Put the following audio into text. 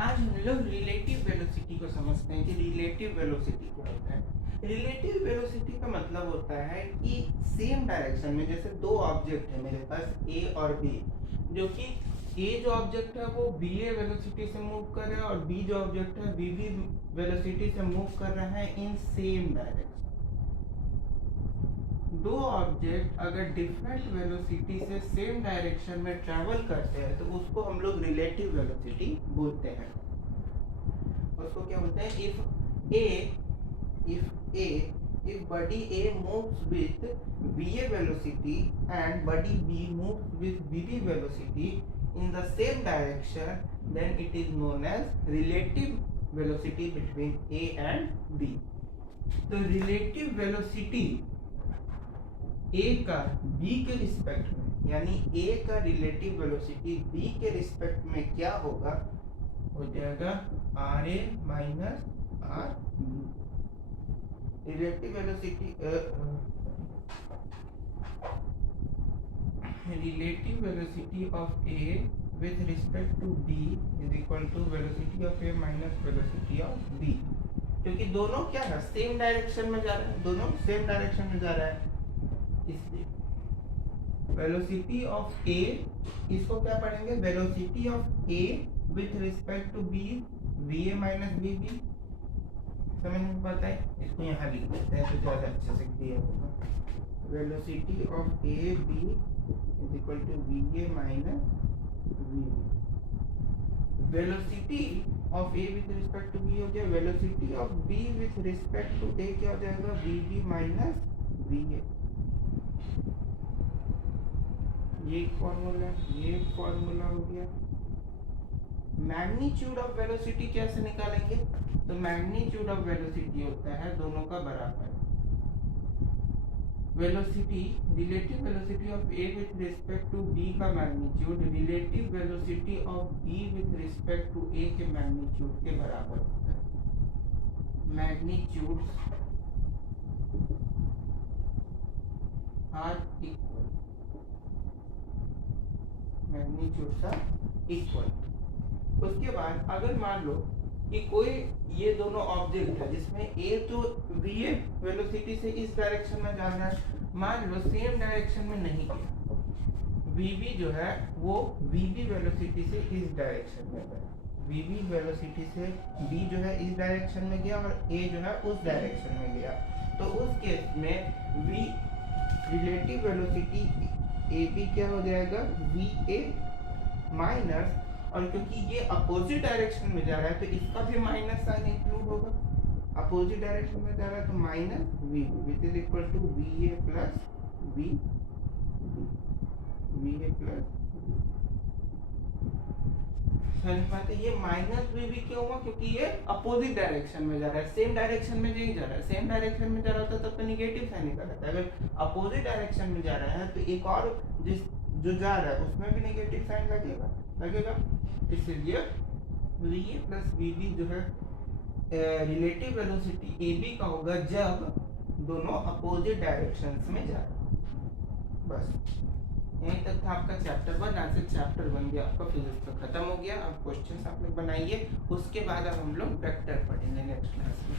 आज हम लोग रिलेटिव वेलोसिटी को समझते हैं कि रिलेटिव वेलोसिटी क्या होता है। रिलेटिव वेलोसिटी का मतलब होता है कि सेम डायरेक्शन में, जैसे दो ऑब्जेक्ट है मेरे पास ए और बी, जो कि ए जो ऑब्जेक्ट है वो बी ए वेलोसिटी से मूव कर रहा है और बी जो ऑब्जेक्ट है बी बी वेलोसिटी से मूव कर रहा है इन सेम डायरेक्शन। दो ऑब्जेक्ट अगर डिफरेंट वेलोसिटी से सेम डायरेक्शन में ट्रैवल करते हैं तो उसको हम लोग रिलेटिव वेलोसिटी बोलते हैं। उसको क्या बोलते हैं? if body A moves with va velocity and body B moves with vb velocity in the same direction, then it is known as relative velocity between A and B. तो relative velocity A का B के respect में, यानी A का relative velocity B के respect में क्या होगा? हो जाएगा RA minus RB। Relative velocity of A with respect to B is equal to velocity of A minus velocity of B, क्योंकि दोनों क्या है? सेम डायरेक्शन में जा रहा है, दोनों सेम डायरेक्शन में जा रहा है, इसलिए वेलोसिटी ऑफ ए, इसको क्या पढ़ेंगे? Velocity of A with respect to B, V A minus B B. समझ में पाता है? इसको यहाँ लिख देते हैं तो ज़्यादा अच्छे से क्लियर होगा। Velocity of A B is equal to V A minus V B. Velocity of A with respect to B हो गया, velocity of B with respect to A क्या हो जाएगा? V B minus V A. ये formula, ये formula हो गया। Magnitude of velocity कैसे निकालेंगे? तो मैग्नीट्यूड ऑफ वेलोसिटी होता है दोनों का बराबर। Velocity, relative velocity of A with respect to B का magnitude relative velocity of B with respect to A के मैग्नीट्यूड के बराबर होता है। Magnitudes are equal, magnitudes are equal. उसके बाद अगर मान लो कि कोई ये दोनों ऑब्जेक्ट है जिसमें ए तो वी ए वेलोसिटी से इस डायरेक्शन में जा रहा है, मान लो सेम डायरेक्शन में नहीं गया, वी बी जो है वो वी बी वेलोसिटी से इस डायरेक्शन में गया, वी बी वेलोसिटी से बी जो है इस डायरेक्शन में गया और ए जो है उस डायरेक्शन में गया, तो उस केस में V relative velocity A B क्या हो जाएगा? वी ए माइनस, और क्योंकि ये अपोजिट डायरेक्शन में जा रहा है तो इसका भी माइनस साइन इंक्लूड होगा। अपोजिट डायरेक्शन में जा रहा है तो minus V which is equal to V A plus V A plus. समझ पाते? ये माइनस वी भी क्यों हुआ? क्योंकि ये अपोजिट डायरेक्शन में जा रहा है, सेम डायरेक्शन में नहीं जा रहा है। सेम डायरेक्शन में जा रहा होता तब तो निगेटिव साइन निकल आता है। अगर अपोजिट डायरेक्शन में जा रहा है तो एक और जिस जो जा रहा है उसमें भी नेगेटिव साइन लगेगा। इसलिए V A plus V B जो है रिलेटिव वेलोसिटी ए बी का होगा जब दोनों अपोजिट डायरेक्शंस में जा रहा है। बस यहीं तक था आपका चैप्टर 1। आज से चैप्टर 1 भी आपका फिजिक्स का खत्म हो गया। अब क्वेश्चंस आप लोग बनाइए, उसके बाद अब हम लोग वेक्टर पढ़ेंगे नेक्स्ट क्लास में।